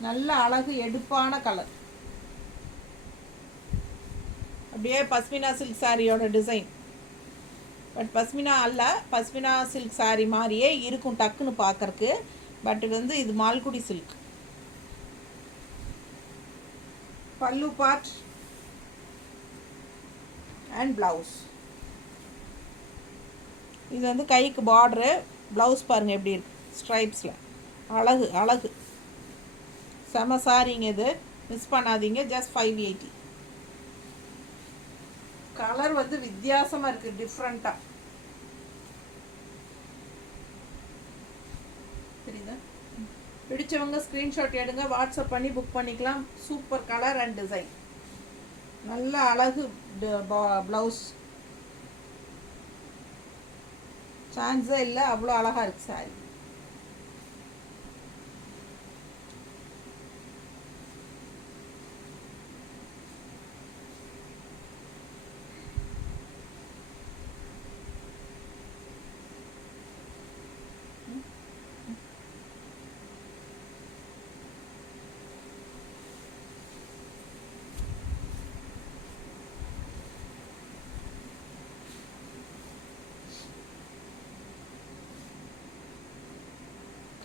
நல்ல அழகு எடுப்பான கலர். அப்படியே பஸ்மினா சில்க் சாரியோட டிசைன். பட் பஸ்மினா அல்ல, பஸ்மினா சில்க் சாரீ மாதிரியே இருக்கும் டக்குன்னு பார்க்கறக்கு. பட் வந்து இது மால்குடி சில்க். பல்லு பார்ட் அண்ட் ப்ளவுஸ். இது வந்து கைக்கு பார்டரு. ப்ளவுஸ் பாருங்கள் எப்படி இருக்கு, ஸ்ட்ரைப்ஸில். அழகு அழகு செம சாரிங்க. இது மிஸ் பண்ணாதீங்க. ஜஸ்ட் 580. கலர் வந்து வித்தியாசமாக இருக்குது, டிஃப்ரெண்ட்டாக. தெரியுதா? பிடிச்சவங்க ஸ்க்ரீன்ஷாட் எடுங்க, வாட்ஸ்அப் பண்ணி புக் பண்ணிக்கலாம். சூப்பர் கலர் அண்ட் டிசைன், நல்ல அழகு ப்ளவுஸ், சான்ஸே இல்லை, அவ்வளோ அழகாக இருக்குது சாரி.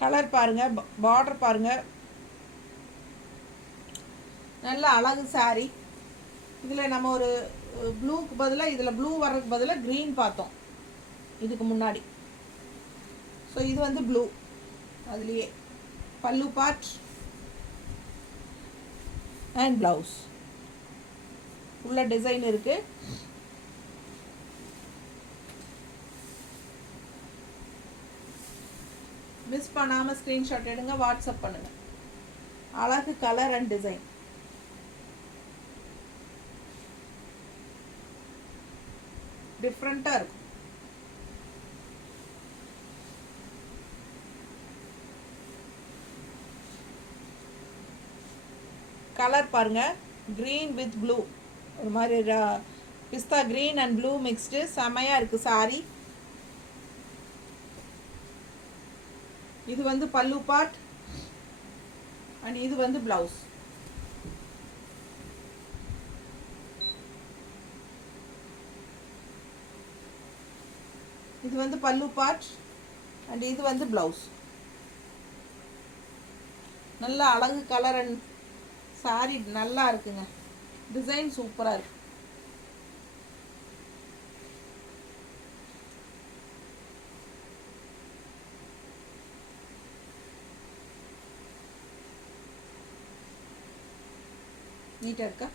கலர் பாருங்க, பார்டர் பாருங்க, நல்ல அழகு சாரி. இதில் நம்ம ஒரு ப்ளூக்கு பதிலாக இதில் ப்ளூ வர்றதுக்கு பதிலாக க்ரீன் பார்த்தோம் இதுக்கு முன்னாடி. ஸோ இது வந்து ப்ளூ, அதுலேயே பல்லு பார்ட் அண்ட் ப்ளவுஸ் உள்ள டிசைன் இருக்குது. மிஸ் பண்ணாமல் ஸ்க்ரீன்ஷாட் எடுங்க, வாட்ஸ்அப் பண்ணுங்கள். அழகு கலர் அண்ட் டிசைன், டிஃப்ரெண்ட்டாக இருக்கும். கலர் பாருங்க, க்ரீன் வித் ப்ளூ, ஒரு மாதிரி பிஸ்தா க்ரீன் அண்ட் ப்ளூ மிக்ஸ்டு, செமையாக இருக்குது சாரி. இது வந்து பல்லு பார்ட் அண்ட் இது வந்து ப்ளவுஸ். இது வந்து பல்லு பார்ட் அண்ட் இது வந்து ப்ளவுஸ். நல்ல அழகு கலர் அண்ட் சாரி நல்லா இருக்குங்க, டிசைன் சூப்பராக இருக்கு. நீட்டாக இருக்கா?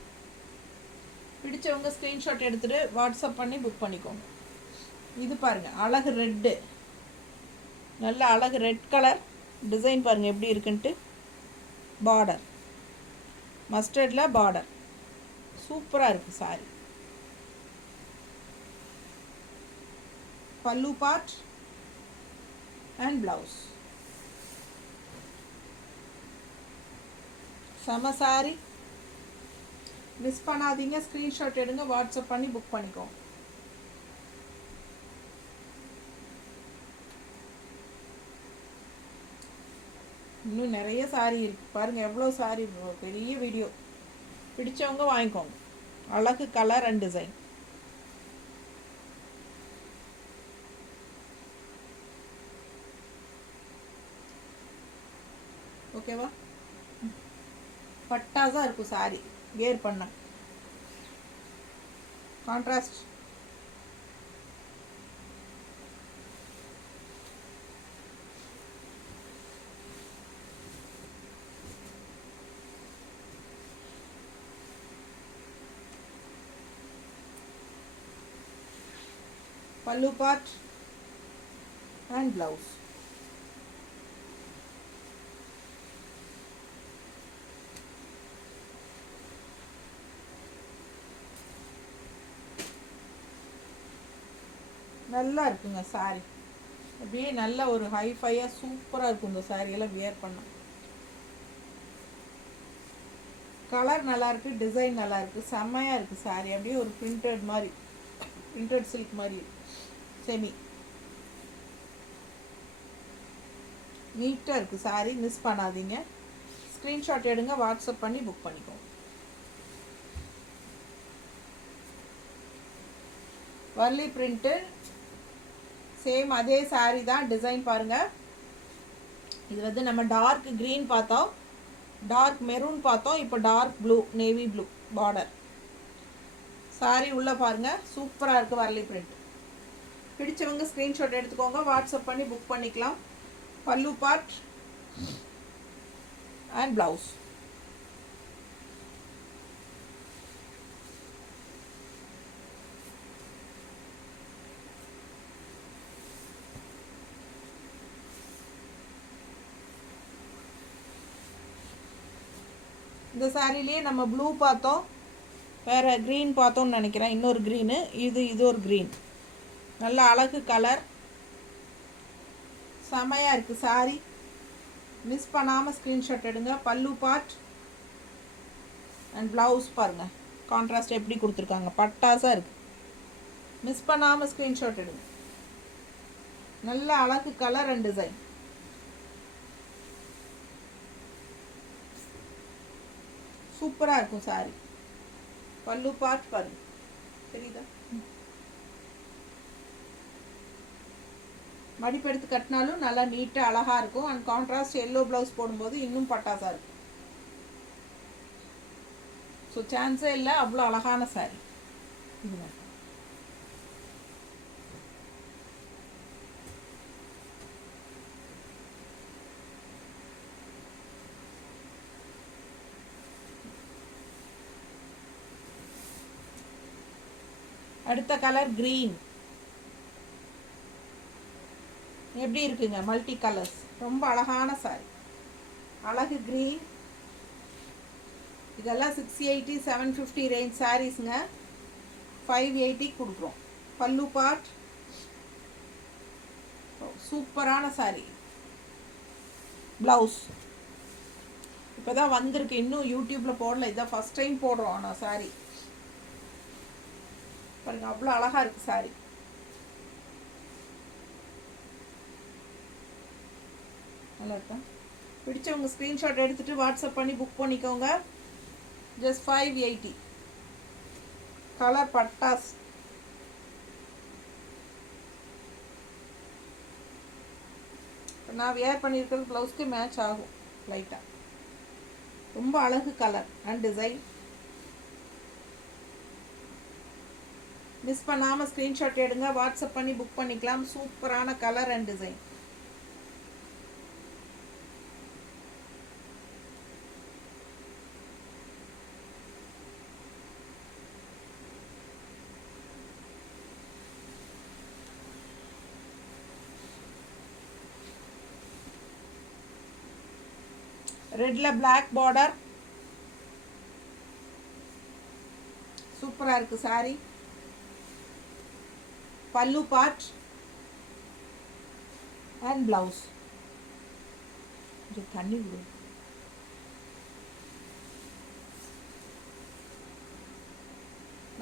பிடிச்சவங்க ஸ்க்ரீன்ஷாட் எடுத்துகிட்டு வாட்ஸ்அப் பண்ணி புக் பண்ணிக்கோங்க. இது பாருங்கள், அழகு ரெட்டு, நல்ல அழகு ரெட் கலர் டிசைன் பாருங்கள் எப்படி இருக்குன்ட்டு. பார்டர் மஸ்டர்டில் பார்டர் சூப்பராக இருக்குது சாரி. பல்லு பார்ட் அண்ட் ப்ளவுஸ், செம சாரி. மிஸ் பண்ணாதீங்க, ஸ்க்ரீன்ஷாட் எடுங்க, வாட்ஸ்அப் பண்ணி புக் பண்ணிக்கோங்க. இன்னும் நிறைய சாரி இருக்குது பாருங்கள், எவ்வளோ சாரி, பெரிய வீடியோ. பிடிச்சவங்க வாங்கிக்கோங்க. அழகு கலர் அண்ட் டிசைன். ஓகேவா? பட்டாசாக இருக்கும் சாரி வேர் பண்ண. Contrast pallu part and blouse. நல்லா இருக்குங்க சாரி, அப்படியே நல்ல ஒரு ஹைஃபையாக சூப்பராக இருக்கும் இந்த சாரியெல்லாம் வியர் பண்ண. கலர் நல்லாயிருக்கு, டிசைன் நல்லாயிருக்கு, செம்மையாக இருக்குது சாரி. அப்படியே ஒரு பிரிண்டட் மாதிரி, பிரிண்டட் சில்க் மாதிரி செமி நீட்டாக இருக்குது சாரி. மிஸ் பண்ணாதீங்க, ஸ்க்ரீன்ஷாட் எடுங்க, வாட்ஸ்அப் பண்ணி புக் பண்ணிக்கோங்க. வர்லி பிரிண்ட்டு சேம் அதே சாரி தான். டிசைன் பாருங்கள், இது வந்து நம்ம டார்க் க்ரீன் பார்த்தோம், டார்க் மெரூன் பார்த்தோம், இப்போ dark blue, navy blue border. Sari உள்ளே பாருங்கள், சூப்பராக இருக்குது வர்லி பிரிண்ட். பிடிச்சவங்க ஸ்க்ரீன்ஷாட் எடுத்துக்கோங்க, வாட்ஸ்அப் பண்ணி புக் பண்ணிக்கலாம். Pallu part and blouse. இந்த சாரிலேயே நம்ம ப்ளூ பார்த்தோம், வேறு க்ரீன் பார்த்தோம்னு நினைக்கிறேன், இன்னொரு க்ரீனு, இது ஒரு க்ரீன். நல்ல அழகு கலர், செமையாக இருக்குது சாரி. மிஸ் பண்ணாமல் ஸ்க்ரீன்ஷாட் எடுங்க. பல்லு பார்ட் அண்ட் ப்ளவுஸ் பாருங்கள், கான்ட்ராஸ்ட் எப்படி கொடுத்துருக்காங்க, பட்டாசாக இருக்குது. மிஸ் பண்ணாமல் ஸ்க்ரீன்ஷாட் எடுங்க. நல்ல அழகு கலர் அண்ட் டிசைன். சூப்பராக இருக்கும் சாரி. பல்லு பார்ட் பாருங்க, தெரியுதா? மடிப்பெடுத்து கட்டினாலும் நல்லா நீட்டாக அழகாக இருக்கும். அண்ட் கான்ட்ராஸ்ட் எல்லோ ப்ளவுஸ் போடும்போது இன்னும் பட்டாசாக இருக்கும். ஸோ சான்ஸே இல்லை, அவ்வளோ அழகான சாரி. இது அடுத்த கலர் க்ரீன். எப்படி இருக்குங்க, மல்டி கலர்ஸ், ரொம்ப அழகான சாரி. அழகு க்ரீன். இதெல்லாம் 680 750 ரேஞ்ச் சாரீஸுங்க. 580 கொடுக்குறோம். பல்லு பார்ட் சூப்பரான சாரி. ப்ளவுஸ் இப்போ தான் வந்திருக்கு, இன்னும் யூடியூப்பில் போடல, இதான் ஃபஸ்ட் டைம் போடுறோம். ஆனால் சாரி பாருங்க, அவ்வளோ அழகாக இருக்குது சாரி. நல்லா இருக்கா? பிடிச்சவங்க ஸ்க்ரீன்ஷாட் எடுத்துகிட்டு வாட்ஸ்அப் பண்ணி புக் பண்ணிக்கோங்க. ஜஸ்ட் 580. கலர் பட்டாஸ். நான் வேர் பண்ணியிருக்கிறது ப்ளவுஸ்க்கு மேட்ச் ஆகும் லைட்டாக. ரொம்ப அழகு கலர் அண்ட் டிசைன். மிஸ் பண்ணாமல் ஸ்க்ரீன்ஷாட் எடுங்க, வாட்ஸ்அப் பண்ணி புக் பண்ணிக்கலாம். சூப்பரான கலர் அண்ட் டிசைன். ரெட்ல பிளாக் பார்டர், சூப்பராக இருக்குது சாரி. பல்லு பார்ட் அண்ட் பிளவுஸ். தண்ணி விடு.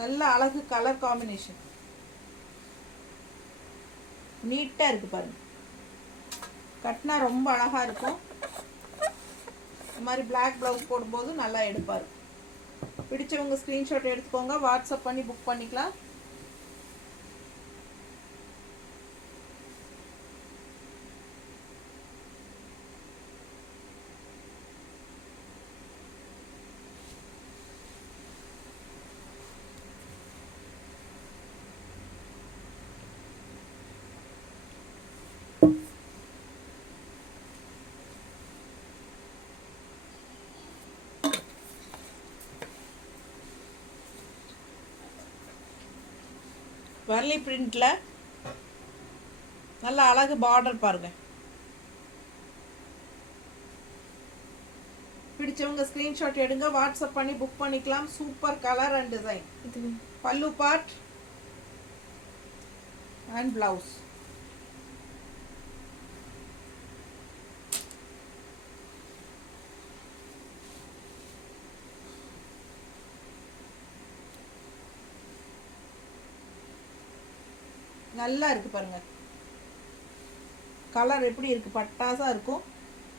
நல்ல அழகு கலர் காம்பினேஷன், நீட்டாக இருக்குது பாருங்க. கட்டினா ரொம்ப அழகாக இருக்கும். இந்த மாதிரி பிளாக் ப்ளவுஸ் போடும்போது நல்லா எடுப்பார். பிடிச்சவங்க ஸ்க்ரீன்ஷாட் எடுத்துக்கோங்க, வாட்ஸ்அப் பண்ணி புக் பண்ணிக்கலாம். வர்லி பிரிண்ட்ல நல்ல அழகு பார்டர் பாருங்க. பிடிச்சவங்க ஸ்கிரீன்ஷாட் எடுங்க, வாட்ஸ்அப் பண்ணி புக் பண்ணிக்கலாம். Super colour and design. பல்லு பார்ட் அண்ட் பிளவுஸ். நல்லா இருக்கு பாருங்க, கலர் எப்படி இருக்கு, பட்டாசா இருக்கும்.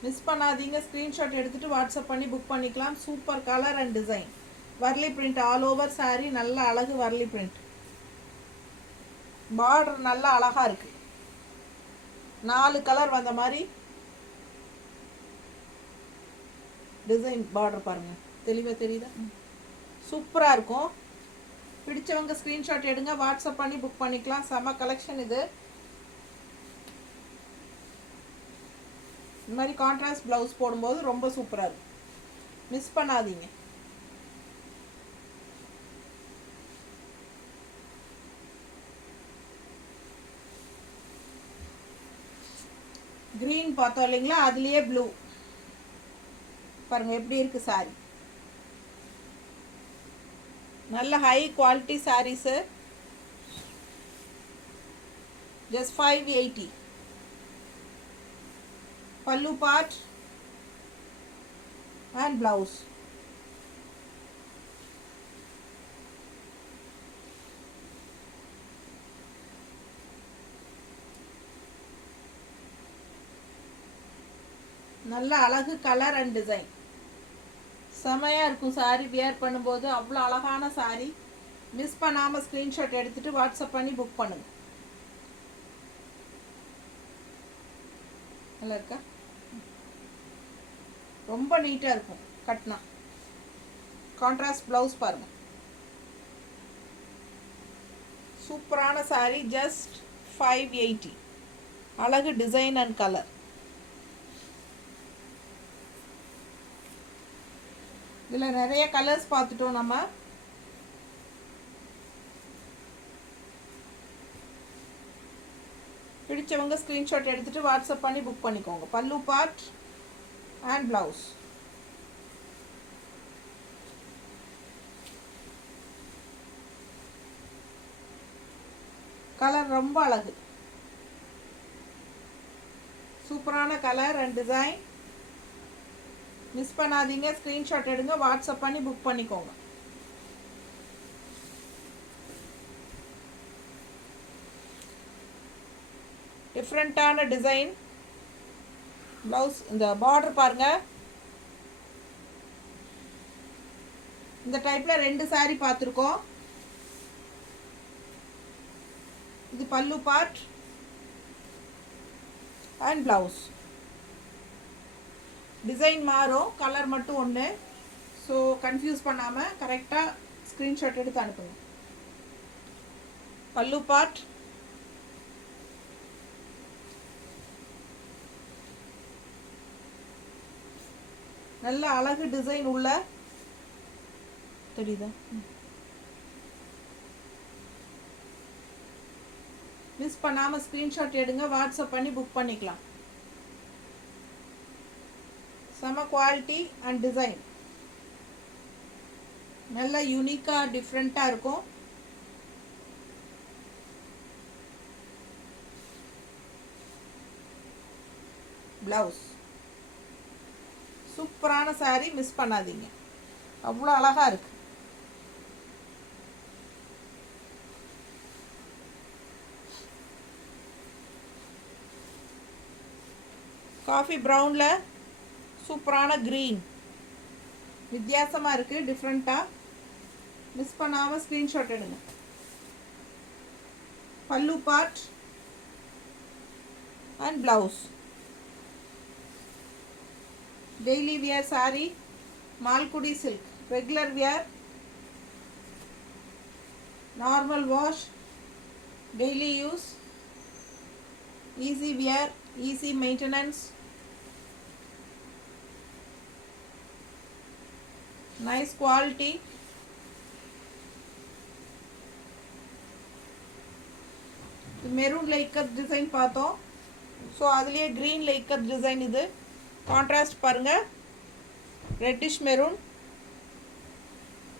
மிஸ் பண்ணாதீங்க, ஸ்கிரீன்ஷாட் எடுத்துட்டு வாட்ஸ்அப் பண்ணி புக் பண்ணிக்கலாம். Super colour and design. Warli print all over sorry. நல்ல அழகு வர்லி பிரிண்ட். பார்டர் நல்லா அழகா இருக்கு. 4 கலர் வந்த மாதிரி டிசைன் பார்டர் பாருங்க, தெளிவா தெரியுதா? சூப்பரா இருக்கும். பிடிச்சவங்க ஸ்கிரீன்ஷாட் எடுங்க, வாட்ஸ்அப் பண்ணி புக் பண்ணிக்கலாம். செம கலெக்ஷன் இது. இந்த மாதிரி கான்ட்ராஸ்ட் ப்ளவுஸ் போடும்போது ரொம்ப சூப்பராக இருக்கும். மிஸ் பண்ணாதீங்க. க்ரீன் பார்த்தோம் இல்லைங்களா, அதுலேயே ப்ளூ பாருங்க எப்படி இருக்கு சாரி. நல்ல ஹை குவாலிட்டி சாரீஸு, ஜஸ்ட் 580. பல்லு பார்ட் அண்ட் ப்ளவுஸ். நல்ல அழகு கலர் அண்ட் டிசைன், செமையாக இருக்கும் சாரீ. வியர் பண்ணும்போது அவ்வளோ அழகான சாரீ. மிஸ் பண்ணாமல் ஸ்க்ரீன்ஷாட் எடுத்துகிட்டு வாட்ஸ்அப் பண்ணி புக் பண்ணுங்க. நல்லா இருக்கா? ரொம்ப நீட்டாக இருக்கும் கட்னா. கான்ட்ராஸ்ட் ப்ளவுஸ் பாருங்க, சூப்பரான சாரீ. ஜஸ்ட் 580. அழகு டிசைன் அண்ட் கலர். இதில் நிறைய கலர்ஸ் பார்த்துட்டோம் நம்ம. பிடிச்சவங்க ஸ்க்ரீன்ஷாட் எடுத்துகிட்டு வாட்ஸ்அப் பண்ணி புக் பண்ணிக்கோங்க. பல்லு பார்ட் அண்ட் ப்ளவுஸ். கலர் ரொம்ப அழகு, சூப்பரான கலர் அண்ட் டிசைன். மிஸ் பண்ணாதீங்க, ஸ்க்ரீன்ஷாட் எடுங்க, வாட்ஸ்அப் பண்ணி புக் பண்ணிக்கோங்க. டிஃப்ரெண்ட்டான டிசைன் ப்ளவுஸ். இந்த பார்டர் பாருங்க. இந்த டைப்பில் 2 சாரீ பார்த்துருக்கோம். இது பல்லு பார்ட் அண்ட் ப்ளவுஸ். டிசைன் மாறும், கலர் மட்டும் ஒன்று. ஸோ கன்ஃபியூஸ் பண்ணாமல் கரெக்டாக ஸ்க்ரீன்ஷாட் எடுத்து அனுப்புங்க. பல்லு பார்ட், நல்ல அழகு டிசைன் உள்ள, தெரியுதா? மிஸ் பண்ணாமல் ஸ்க்ரீன்ஷாட் எடுங்க, வாட்ஸ்அப் பண்ணி புக் பண்ணிக்கலாம். செம குவாலிட்டி அண்ட் டிசைன், நல்ல யூனிக்காக டிஃப்ரெண்ட்டாக இருக்கும். ப்ளவுஸ் சூப்பரான சாரீ, மிஸ் பண்ணாதீங்க. அவ்வளோ அழகாக இருக்கு. காஃபி ப்ரௌனில் சூப்பரான க்ரீன், வித்தியாசமாக இருக்குது, டிஃப்ரெண்ட்டாக. மிஸ் பண்ணாமல் ஸ்க்ரீன்ஷாட் எடுங்க. பல்லு part and blouse. Daily wear saree, Malgudi silk. Regular wear, normal wash, daily use, easy wear, easy maintenance. Nice quality. மெரூனில் இக்கத் டிசைன் பார்த்தோம். ஸோ அதுலேயே க்ரீனில் இக்கத் டிசைன். இது கான்ட்ராஸ்ட் பாருங்கள், ரெட்டிஷ் மெரூன்.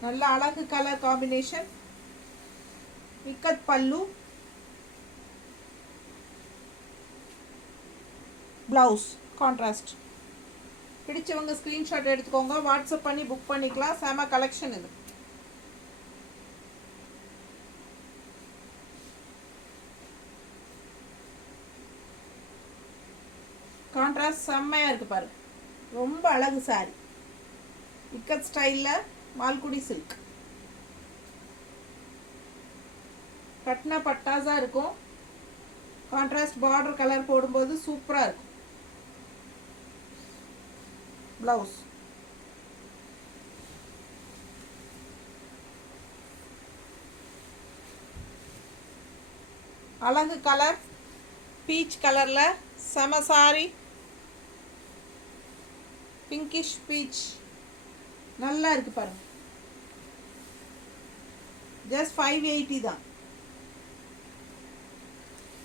நல்ல அழகு கலர் காம்பினேஷன். இக்கத் பல்லு, ப்ளவுஸ் கான்ட்ராஸ்ட். பிடிச்சவங்க ஸ்க்ரீன்ஷாட் எடுத்துக்கோங்க, வாட்ஸ்அப் பண்ணி புக் பண்ணிக்கலாம். செம கலெக்ஷன் இது. கான்ட்ராஸ்ட் செம்மையாக இருக்குது பாருங்க, ரொம்ப அழகு சாரி. இக்கத் ஸ்டைலில் மால்குடி சில்க். கட்னா பட்டாஸாக இருக்கும். கான்ட்ராஸ்ட் பார்டர் கலர் போடும்போது சூப்பராக இருக்கும். ப்ளவுஸ் அழகு கலர், பீச் கலரில் செம சாரி. பிங்கிஷ் பீச் நல்லா இருக்குது பாருங்க. ஜஸ்ட் 580 தான்.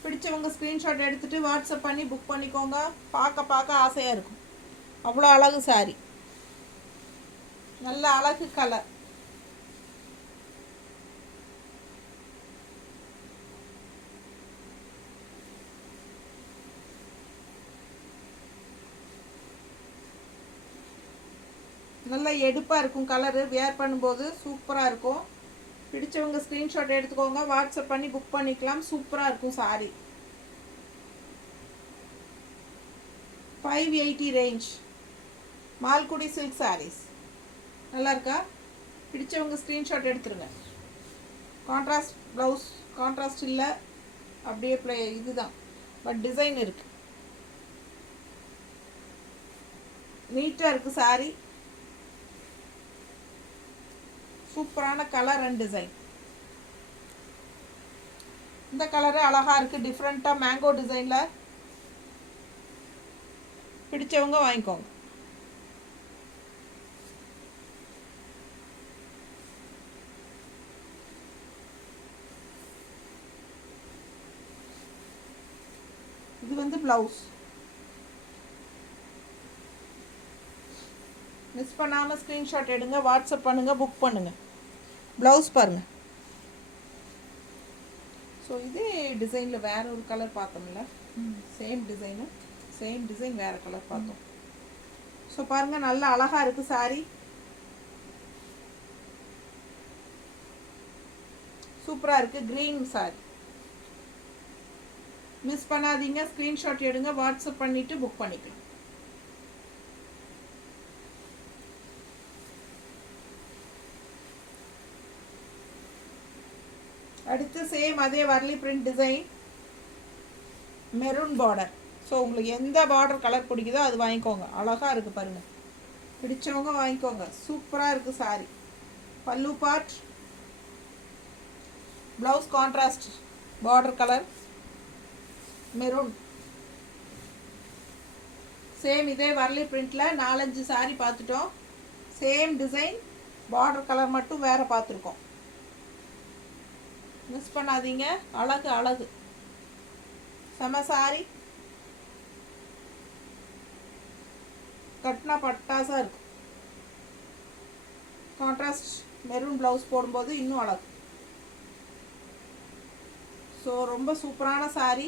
பிடிச்சவங்க ஸ்க்ரீன்ஷாட் எடுத்துகிட்டு வாட்ஸ்அப் பண்ணி புக் பண்ணிக்கோங்க. பார்க்க ஆசையாக இருக்கும். அவ்வளோ அழகு சாரி, நல்ல அழகு கலர். நல்லா எடுப்பாக இருக்கும் கலரு, வேர் பண்ணும்போது சூப்பராக இருக்கும். பிடிச்சவங்க ஸ்க்ரீன்ஷாட் எடுத்துக்கோங்க, வாட்ஸ்அப் பண்ணி புக் பண்ணிக்கலாம். சூப்பராக இருக்கும் சாரி. 580 range Malgudi silk saris. நல்லா இருக்கா? பிடிச்சவங்க ஸ்க்ரீன்ஷாட் எடுத்துருங்க. கான்ட்ராஸ்ட் ப்ளவுஸ், கான்ட்ராஸ்ட் இல்லை, அப்படியே இதுதான், பட் டிசைன் இருக்குது. நீட்டாக இருக்குது சாரி. சூப்பரான கலர் அண்ட் டிசைன். இந்த கலரு அழகாக இருக்குது, டிஃப்ரெண்ட்டாக மேங்கோ டிசைனில். பிடிச்சவங்க வாங்கிக்கோங்க. இது வந்து ப்ளவுஸ். மிஸ் பண்ணாமல் ஸ்க்ரீன்ஷாட் எடுங்க, வாட்ஸ்அப் பண்ணுங்கள், புக் பண்ணுங்கள். ப்ளவுஸ் பாருங்கள். ஸோ இதே டிசைனில் வேறு ஒரு கலர் பார்த்தோம்ல, சேம் டிசைன் வேறு கலர் பார்த்தோம். ஸோ பாருங்கள், நல்லா அழகாக இருக்குது சாரி. சூப்பராக இருக்குது, க்ரீன் சாரி. மிஸ் பண்ணாதீங்க, ஸ்க்ரீன்ஷாட் எடுங்க, வாட்ஸ்அப் பண்ணிவிட்டு புக் பண்ணிக்கலாம். அடுத்து சேம் அதே வரலி print design, maroon border. So உங்களுக்கு எந்த பார்டர் கலர் பிடிக்குதோ அது வாங்கிக்கோங்க. அழகாக இருக்குது பாருங்கள், பிடிச்சவங்க வாங்கிக்கோங்க. சூப்பராக இருக்குது சாரி. பல்லு part, blouse contrast border colour maroon. Same இதே வரலி பிரிண்டில் 4-5 சாரி பார்த்துட்டோம். சேம் டிசைன், பார்டர் கலர் மட்டும் வேறு பார்த்துருக்கோம். மிஸ் பண்ணாதீங்க, அழகு அழகு, செம சாரி. கட்டினா பட்டாசாக இருக்கும். கான்ட்ராஸ்ட் மெரூன் ப்ளவுஸ் போடும்போது இன்னும் அழகு. ஸோ ரொம்ப சூப்பரான சாரி,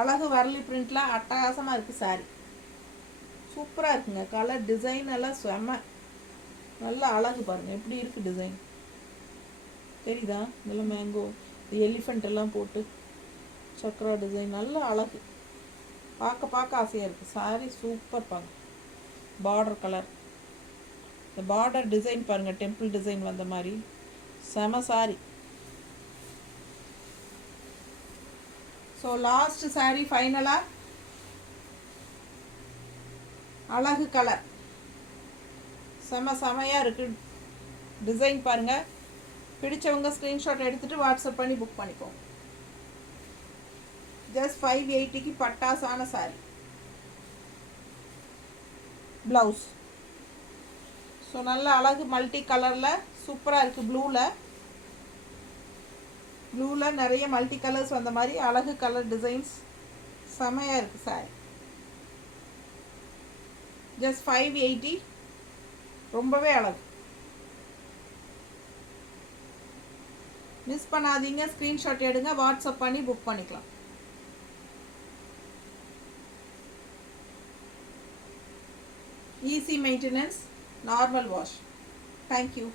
அழகு வரலி பிரிண்டில் அட்டகாசமாக இருக்குது சாரி. சூப்பராக இருக்குங்க, கலர் டிசைன் எல்லாம் செம, நல்லா அழகு பாருங்கள் எப்படி இருக்குது டிசைன். தெரியுதா? இதெல்லாம் மேங்கோ, எலிஃபண்ட் எல்லாம் போட்டு சக்ரா டிசைன், நல்ல அழகு, பார்க்க ஆசையாக இருக்குது சாரி. சூப்பர் பாருங்க, பார்டர் கலர், இந்த பார்டர் டிசைன் பாருங்கள், டெம்பிள் டிசைன் வந்த மாதிரி செம சாரி. ஸோ லாஸ்ட் சாரி ஃபைனலாக அழகு கலர், செமையாக இருக்குது டிசைன் பாருங்கள். பிடிச்சவங்க ஸ்க்ரீன்ஷாட் எடுத்துகிட்டு வாட்ஸ்அப் பண்ணி புக் பண்ணிக்கோங்க. ஜஸ்ட் 580க்கு பட்டாசான சாரி. ப்ளவுஸ் ஸோ நல்ல அழகு மல்டி கலரில் சூப்பராக இருக்குது. ப்ளூவில் நிறைய மல்டி கலர்ஸ் வந்த மாதிரி அழகு கலர் டிசைன்ஸ் செமையாக இருக்குது சாரி. ஜஸ்ட் 580, ரொம்பவே அழகு. மிஸ் பண்ணாதீங்க, ஸ்க்ரீன்ஷாட் எடுங்க, வாட்ஸ்அப் பண்ணி புக் பண்ணிக்கலாம். Easy maintenance, normal wash. Thank you.